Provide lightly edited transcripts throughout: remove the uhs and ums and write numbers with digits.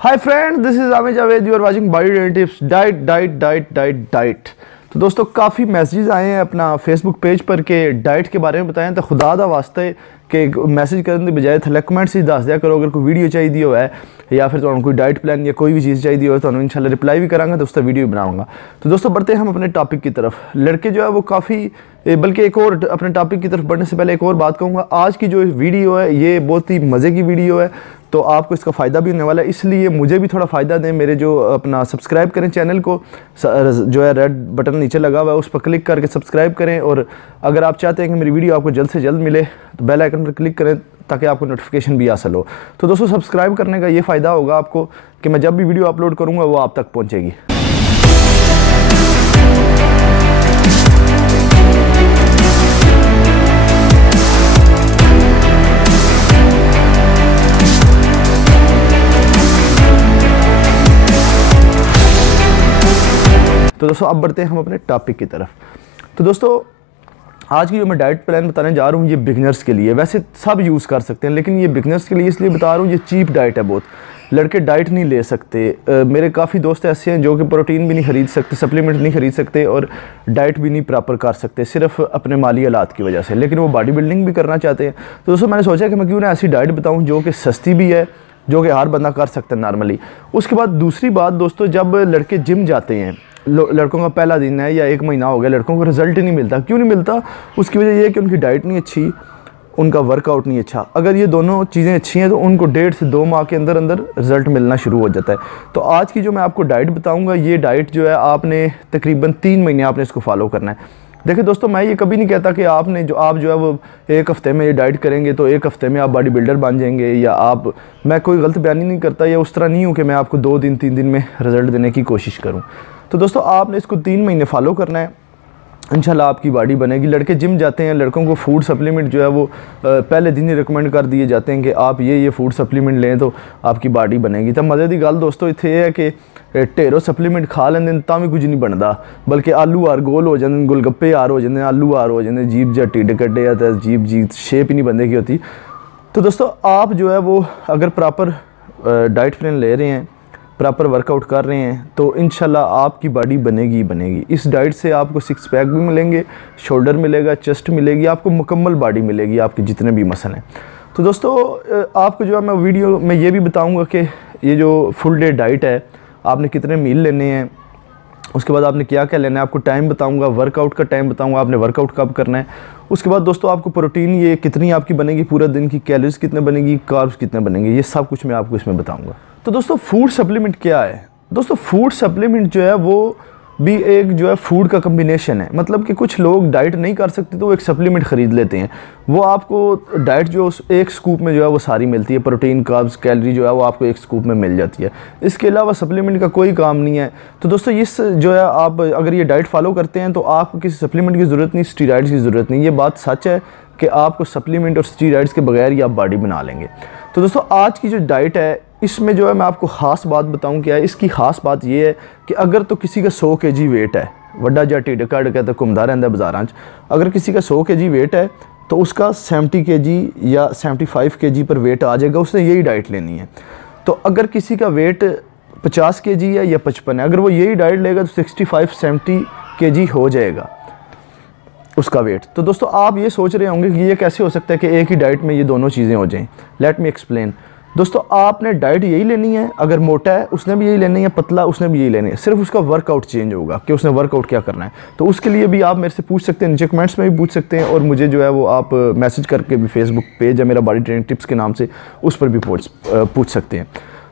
Hi friend, this is Aamir Javed, you are watching body training tips. Diet diet diet diet diet. तो दोस्तों काफ़ी messages आए हैं अपना फेसबुक पेज पर के डाइट के बारे में बताएं, तो खुदा दा वास्ते कि मैसेज करने के बजाय थले कमेंट्स ही दस दिया करो। अगर कोई वीडियो चाहिए हो है या फिर तो कोई डाइट प्लान या कोई भी चीज़ चाहिए हो तो इंशाल्लाह रिप्लाई भी करांगा, तो उसका वीडियो भी बनाऊंगा। तो दोस्तों बढ़ते हैं हम अपने टॉपिक की तरफ। लड़के जो है वो काफ़ी, बल्कि एक और अपने टॉपिक की तरफ बढ़ने से पहले एक और बात कहूँगा। आज की जो वीडियो है ये बहुत ही मज़े की वीडियो है, तो आपको इसका फ़ायदा भी होने वाला है, इसलिए मुझे भी थोड़ा फ़ायदा दें। मेरे जो अपना सब्सक्राइब करें चैनल को, जो है रेड बटन नीचे लगा हुआ है उस पर क्लिक करके सब्सक्राइब करें। और अगर आप चाहते हैं कि मेरी वीडियो आपको जल्द से जल्द मिले तो बेल आइकन पर क्लिक करें ताकि आपको नोटिफिकेशन भी हासिल हो। तो दोस्तों सब्सक्राइब करने का ये फ़ायदा होगा आपको कि मैं जब भी वीडियो अपलोड करूँगा वो आप तक पहुँचेगी। तो दोस्तों अब बढ़ते हैं हम अपने टॉपिक की तरफ। तो दोस्तों आज की जो मैं डाइट प्लान बताने जा रहा हूँ ये बिगनर्स के लिए, वैसे सब यूज़ कर सकते हैं लेकिन ये बिगनर्स के लिए इसलिए बता रहा हूँ, ये चीप डाइट है बहुत। लड़के डाइट नहीं ले सकते। मेरे काफ़ी दोस्त ऐसे हैं जो कि प्रोटीन भी नहीं ख़रीद सकते, सप्लीमेंट नहीं ख़रीद सकते और डाइट भी नहीं प्रॉपर कर सकते सिर्फ अपने माली हालात की वजह से, लेकिन वो बॉडी बिल्डिंग भी करना चाहते हैं। तो दोस्तों मैंने सोचा कि मैं क्यों ना ऐसी डाइट बताऊँ जो कि सस्ती भी है, जो कि हर बंदा कर सकता है नॉर्मली। उसके बाद दूसरी बात दोस्तों, जब लड़के जिम जाते हैं, लड़कों का पहला दिन है या एक महीना हो गया, लड़कों को रिज़ल्ट ही नहीं मिलता। क्यों नहीं मिलता? उसकी वजह यह है कि उनकी डाइट नहीं अच्छी, उनका वर्कआउट नहीं अच्छा। अगर ये दोनों चीज़ें अच्छी हैं तो उनको 1.5 से 2 माह के अंदर अंदर रिज़ल्ट मिलना शुरू हो जाता है। तो आज की जो मैं आपको डाइट बताऊंगा, ये डाइट जो है आपने तकरीबन 3 महीने आपने इसको फॉलो करना है। देखिए दोस्तों, मैं ये कभी नहीं कहता कि आप जो है वो एक हफ़्ते में ये डाइट करेंगे तो एक हफ़्ते में आप बॉडी बिल्डर बन जाएंगे, या आप, मैं कोई गलत बयानी नहीं करता या उस तरह नहीं हूँ कि मैं आपको 2 दिन 3 दिन में रिज़ल्ट देने की कोशिश करूँ। तो दोस्तों आपने इसको 3 महीने फॉलो करना है, इंशाल्लाह आपकी बॉडी बनेगी। लड़के जिम जाते हैं, लड़कों को फूड सप्लीमेंट जो है वो पहले दिन ही रिकमेंड कर दिए जाते हैं कि आप ये फूड सप्लीमेंट लें तो आपकी बॉडी बनेगी। तो मज़े की गल दोस्तों इत्थे है कि ढेरों सप्लीमेंट खा लेंगे तां भी कुछ नहीं बनता, बल्कि आलू हार गोल हो जाते, गोलगप्पे हार हो जाते, आलू हार हो जाते, जीप जा टिड कड्डे या तो जीप जी शेप ही नहीं बनने की होती। तो दोस्तों आप जो है वो अगर प्रॉपर डाइट प्लान ले रहे हैं, प्रॉपर वर्कआउट कर रहे हैं तो इंशाल्लाह आपकी बॉडी बनेगी ही बनेगी। इस डाइट से आपको 6 पैक भी मिलेंगे, शोल्डर मिलेगा, चेस्ट मिलेगी, आपको मुकम्मल बॉडी मिलेगी, आपके जितने भी मसल हैं। तो दोस्तों आपको जो है मैं वीडियो में ये भी बताऊंगा कि ये जो फुल डे डाइट है आपने कितने मील लेने हैं, उसके बाद आपने क्या क्या लेना है, आपको टाइम बताऊंगा, वर्कआउट का टाइम बताऊंगा, आपने वर्कआउट कब करना है। उसके बाद दोस्तों आपको प्रोटीन ये कितनी आपकी बनेगी पूरे दिन की, कैलोरीज कितने बनेगी, कार्ब्स कितने बनेंगे, ये सब कुछ मैं आपको इसमें बताऊंगा। तो दोस्तों फूड सप्लीमेंट क्या है? दोस्तों फूड सप्लीमेंट जो है वो भी एक जो है फूड का कम्बिनेशन है। मतलब कि कुछ लोग डाइट नहीं कर सकते तो वो एक सप्लीमेंट ख़रीद लेते हैं, वो आपको डाइट जो एक स्कूप में जो है वो सारी मिलती है, प्रोटीन, कार्ब्स, कैलोरी जो है वो आपको एक स्कूप में मिल जाती है। इसके अलावा सप्लीमेंट का कोई काम नहीं है। तो दोस्तों इस जो है आप अगर ये डाइट फॉलो करते हैं तो आपको किसी सप्लीमेंट की ज़रूरत नहीं, स्टीरॉइड्स की ज़रूरत नहीं। ये बात सच है कि आपको सप्लीमेंट और स्टीरॉइड्स के बगैर ही आप बॉडी बना लेंगे। तो दोस्तों आज की जो डाइट है इसमें जो है मैं आपको ख़ास बात बताऊं क्या है। इसकी ख़ास बात ये है कि अगर तो किसी का 100 kg वेट है, वड्डा जा टिड कड़ के तो घूमता रहता है बाज़ारां च, अगर किसी का 100 kg वेट है तो उसका 70 kg या 75 kg पर वेट आ जाएगा, उसने यही डाइट लेनी है। तो अगर किसी का वेट 50 kg है या 55 है, अगर वो यही डाइट लेगा तो 65-70 kg हो जाएगा उसका वेट। तो दोस्तों आप ये सोच रहे होंगे कि ये कैसे हो सकता है कि एक ही डाइट में ये दोनों चीज़ें हो जाएं। Let me explain. दोस्तों आपने डाइट यही लेनी है, अगर मोटा है उसने भी यही लेनी है, पतला उसने भी यही लेनी है, सिर्फ उसका वर्कआउट चेंज होगा कि उसने वर्कआउट क्या करना है। तो उसके लिए भी आप मेरे से पूछ सकते हैं, नीचे कमेंट्स में भी पूछ सकते हैं, और मुझे जो है वो आप मैसेज करके भी, फेसबुक पेज है मेरा बॉडी ट्रेनिंग टिप्स के नाम से, उस पर भी पूछ सकते हैं।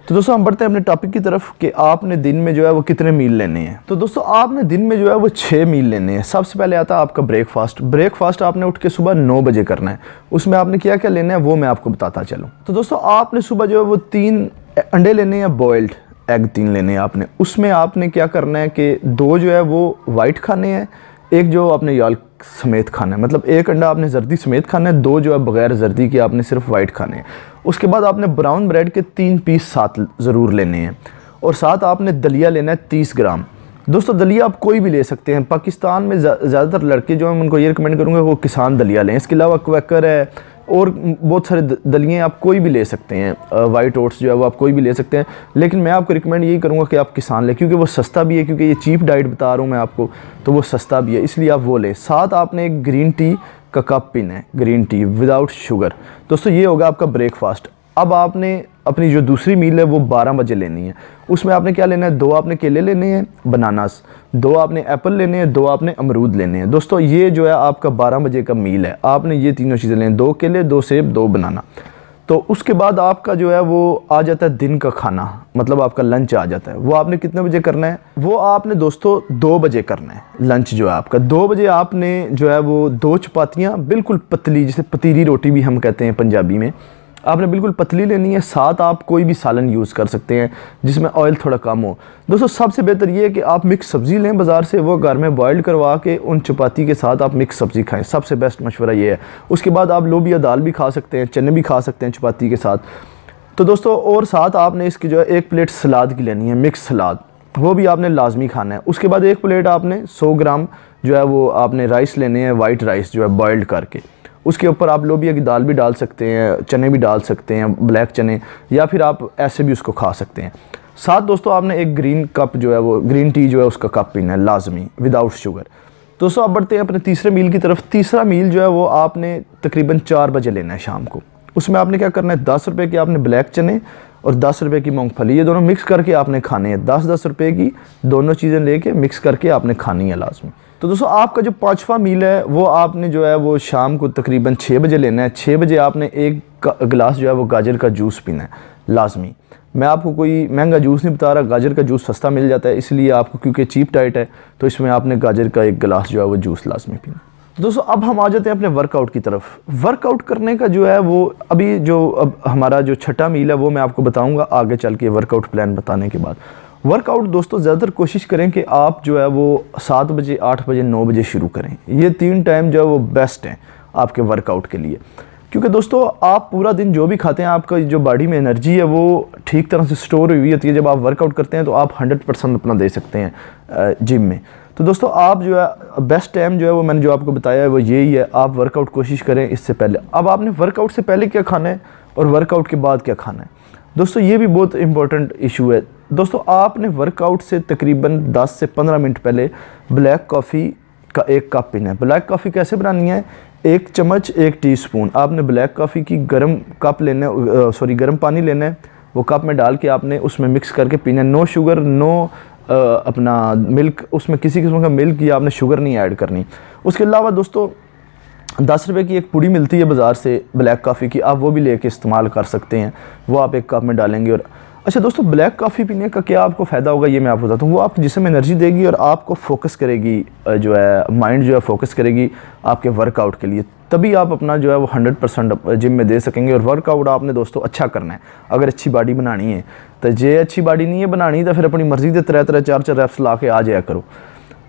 तो दोस्तों हम बढ़ते हैं अपने टॉपिक की तरफ कि आपने दिन में जो है वो कितने मील लेने हैं। तो दोस्तों आपने दिन में जो है वो 6 मील लेने हैं। सबसे पहले आता है आपका ब्रेकफास्ट आपने उठ के सुबह 9 बजे करना है। उसमें आपने क्या क्या लेना है वो मैं आपको बताता चलूँ। तो दोस्तों आपने सुबह जो है वो 3 अंडे लेने हैं, बॉयल्ड एग 3 लेने हैं आपने। उसमें आपने क्या करना है कि 2 जो है वो वाइट खाने हैं, एक जो आपने याल्क समेत खाना है, मतलब 1 अंडा आपने जर्दी समेत खाना है, 2 जो है बगैर जर्दी के आपने सिर्फ वाइट खाने हैं। उसके बाद आपने ब्राउन ब्रेड के 3 पीस साथ ज़रूर लेने हैं, और साथ आपने दलिया लेना है 30 ग्राम। दोस्तों दलिया आप कोई भी ले सकते हैं, पाकिस्तान में ज़्यादातर लड़के जो हैं उनको ये रिकमेंड करूँगा वो किसान दलिया लें। इसके अलावा क्वैकर है, और बहुत सारे दलिए आप कोई भी ले सकते हैं, वाइट ओट्स जो है वो आप कोई भी ले सकते हैं, लेकिन मैं आपको रिकमेंड यही करूँगा कि आप किसान लें, क्योंकि वो सस्ता भी है, क्योंकि ये चीप डाइट बता रहा हूँ मैं आपको, तो वो सस्ता भी है, इसलिए आप वो लें। साथ आपने एक ग्रीन टी का कप पीना है, ग्रीन टी विदाउट शुगर। दोस्तों ये होगा आपका ब्रेकफास्ट। अब आपने अपनी जो दूसरी मील है वो 12 बजे लेनी है। उसमें आपने क्या लेना है, 2 आपने केले लेने हैं बनानास, 2 आपने एप्पल लेने हैं, 2 आपने अमरूद लेने हैं। दोस्तों ये जो है आपका 12 बजे का मील है, आपने ये तीनों चीज़ें लेनी, 2 केले, 2 सेब, 2 बनाना। तो उसके बाद आपका जो है वो आ जाता है दिन का खाना, मतलब आपका लंच आ जाता है। वो आपने कितने बजे करना है, वो आपने दोस्तों 2 बजे करना है। लंच जो है आपका 2 बजे आपने जो है वो 2 चपातियाँ बिल्कुल पतली, जिसे पतीली रोटी भी हम कहते हैं पंजाबी में, आपने बिल्कुल पतली लेनी है। साथ आप कोई भी सालन यूज़ कर सकते हैं जिसमें ऑयल थोड़ा कम हो। दोस्तों सबसे बेहतर ये है कि आप मिक्स सब्ज़ी लें बाज़ार से, वो घर में बॉइल्ड करवा के उन चपाती के साथ आप मिक्स सब्ज़ी खाएं, सबसे बेस्ट मशवरा ये है। उसके बाद आप लोबिया दाल भी खा सकते हैं, चने भी खा सकते हैं चपाती के साथ। तो दोस्तों और साथ आपने इसकी जो है 1 प्लेट सलाद की लेनी है, मिक्स सलाद, वो भी आपने लाजमी खाना है। उसके बाद 1 प्लेट आपने 100 ग्राम जो है वो आपने राइस लेने हैं, वाइट राइस जो है बॉइल्ड करके। उसके ऊपर आप लोबिया की दाल भी डाल सकते हैं, चने भी डाल सकते हैं, ब्लैक चने, या फिर आप ऐसे भी उसको खा सकते हैं। साथ दोस्तों आपने एक ग्रीन कप जो है वो ग्रीन टी जो है उसका कप पीना है लाजमी, विदाउट शुगर। दोस्तों आप बढ़ते हैं अपने तीसरे मील की तरफ। तीसरा मील जो है वो आपने तकरीबन 4 बजे लेना है शाम को। उसमें आपने क्या करना है, 10 रुपये के आपने ब्लैक चने और 10 रुपये की मूंगफली, ये दोनों मिक्स करके आपने खाने हैं। 10-10 रुपये की दोनों चीज़ें लेके मिक्स करके आपने खानी है लाजमी। तो दोस्तों आपका जो 5वां मील है वो आपने जो है वो शाम को तकरीबन 6 बजे लेना है। 6 बजे आपने एक गिलास जो है वो गाजर का जूस पीना है लाजमी। मैं आपको कोई महंगा जूस नहीं बता रहा, गाजर का जूस सस्ता मिल जाता है, इसलिए आपको, क्योंकि चीप डाइट है तो इसमें आपने गाजर का एक गिलास जो है वो जूस लाजमी पीना। तो दोस्तों अब हम आ जाते हैं अपने वर्कआउट की तरफ। वर्कआउट करने का जो है वो अभी जो अब हमारा जो 6ठा मील है वो मैं आपको बताऊँगा आगे चल के, वर्कआउट प्लान बताने के बाद। वर्कआउट दोस्तों ज़्यादातर कोशिश करें कि आप जो है वो 7 बजे, 8 बजे, 9 बजे शुरू करें। ये 3 टाइम जो है वो बेस्ट हैं आपके वर्कआउट के लिए, क्योंकि दोस्तों आप पूरा दिन जो भी खाते हैं, आपका जो बॉडी में एनर्जी है वो ठीक तरह से स्टोर हुई होती है। जब आप वर्कआउट करते हैं तो आप 100% अपना दे सकते हैं जिम में। तो दोस्तों आप जो है बेस्ट टाइम जो है वो मैंने जो आपको बताया है वो यही है। आप वर्कआउट कोशिश करें इससे पहले। अब आपने वर्कआउट से पहले क्या खाना है और वर्कआउट के बाद क्या खाना है, दोस्तों ये भी बहुत इंपॉर्टेंट इशू है। दोस्तों आपने वर्कआउट से तकरीबन 10 से 15 मिनट पहले ब्लैक कॉफ़ी का 1 कप पीना है। ब्लैक कॉफ़ी कैसे बनानी है, 1 चम्मच 1 टीस्पून आपने ब्लैक कॉफ़ी की गर्म कप लेना है, गर्म पानी लेना है, वो कप में डाल के आपने उसमें मिक्स करके पीना है। नो शुगर, नो अपना मिल्क, उसमें किसी किस्म का मिल्क या आपने शुगर नहीं ऐड करनी। उसके अलावा दोस्तों 10 रुपये की एक पुड़ी मिलती है बाज़ार से ब्लैक कॉफ़ी की, आप वो भी लेके इस्तेमाल कर सकते हैं। वो आप 1 कप में डालेंगे। और अच्छा दोस्तों ब्लैक कॉफ़ी पीने का क्या आपको फ़ायदा होगा ये मैं आपको बताता हूँ। वो आपके जिस्म में एनर्जी देगी और आपको फोकस करेगी, जो है माइंड जो है फोकस करेगी आपके वर्कआउट के लिए। तभी आप अपना जो है वो 100% जिम में दे सकेंगे। और वर्कआउट आपने दोस्तों अच्छा करना है अगर अच्छी बॉडी बनानी है। तो जे अच्छी बॉडी नहीं है बनानी तो फिर अपनी मर्ज़ी से 3-3, 4-4 रेप्स ला के आ जाया करो।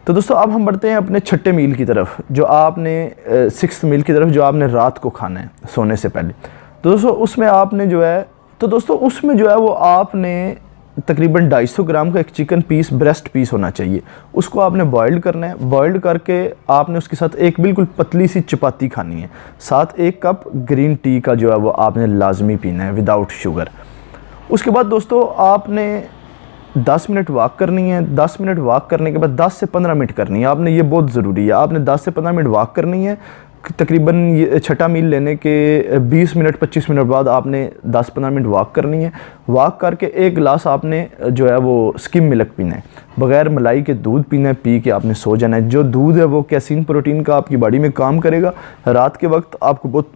तो दोस्तों अब हम बढ़ते हैं अपने 6ठे मील की तरफ, जो आपने 6th मील की तरफ, जो आपने रात को खाना है सोने से पहले। तो दोस्तों उसमें आपने जो है वो आपने तकरीबन 250 ग्राम का एक चिकन पीस, ब्रेस्ट पीस होना चाहिए, उसको आपने बॉइल्ड करना है। बॉइल्ड करके आपने उसके साथ एक बिल्कुल पतली सी चपाती खानी है। साथ 1 कप ग्रीन टी का जो है वो आपने लाजमी पीना है विदाउट शुगर। उसके बाद दोस्तों आपने 10 मिनट वॉक करनी है। 10 मिनट वॉक करने के बाद 10 से 15 मिनट करनी है आपने, ये बहुत ज़रूरी है। आपने 10 से 15 मिनट वॉक करनी है। तकरीबन ये 6ठा मील लेने के 20 मिनट 25 मिनट बाद आपने 10-15 मिनट वॉक करनी है। वॉक करके 1 गिलास आपने जो है वो स्किम मिल्क पीना है, बग़ैर मलाई के दूध पीना है। पी के आपने सो जाना है। जो दूध है वो कैसीन प्रोटीन का आपकी बॉडी में काम करेगा, रात के वक्त आपको बहुत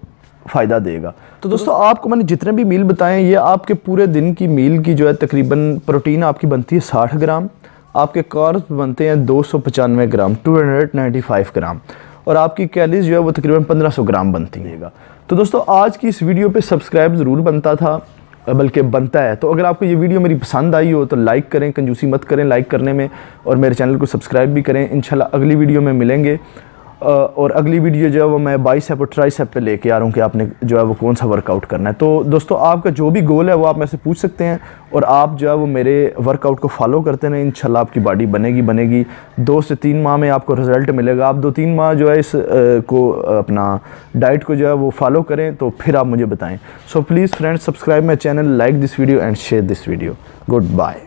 फ़ायदा देगा। तो दोस्तों आपको मैंने जितने भी मील बताएं ये आपके पूरे दिन की मील की जो है तकरीबन प्रोटीन आपकी बनती है 60 ग्राम, आपके कार्ब्स बनते हैं 295 ग्राम, 295 ग्राम, और आपकी कैलोरीज जो है वो तकरीबन 1500 ग्राम बनती है। तो दोस्तों आज की इस वीडियो पे सब्सक्राइब ज़रूर बनता था, बल्कि बनता है। तो अगर आपको ये वीडियो मेरी पसंद आई हो तो लाइक करें, कंजूसी मत करें लाइक करने में, और मेरे चैनल को सब्सक्राइब भी करें। इंशाल्लाह अगली वीडियो में मिलेंगे। और अगली वीडियो जो है वो मैं बाइसेप और ट्राइसेप पे लेके आ रहा हूँ कि आपने जो है वो कौन सा वर्कआउट करना है। तो दोस्तों आपका जो भी गोल है वो आप मेरे से पूछ सकते हैं और आप जो है वो मेरे वर्कआउट को फॉलो करते रहें। इंशाल्लाह आपकी बॉडी बनेगी 2 से 3 माह में आपको रिज़ल्ट मिलेगा। आप 2-3 माह जो है इस को अपना डाइट को जो है वो फॉलो करें तो फिर आप मुझे बताएं। So please friends, subscribe my channel, like this video and share this video. Good bye.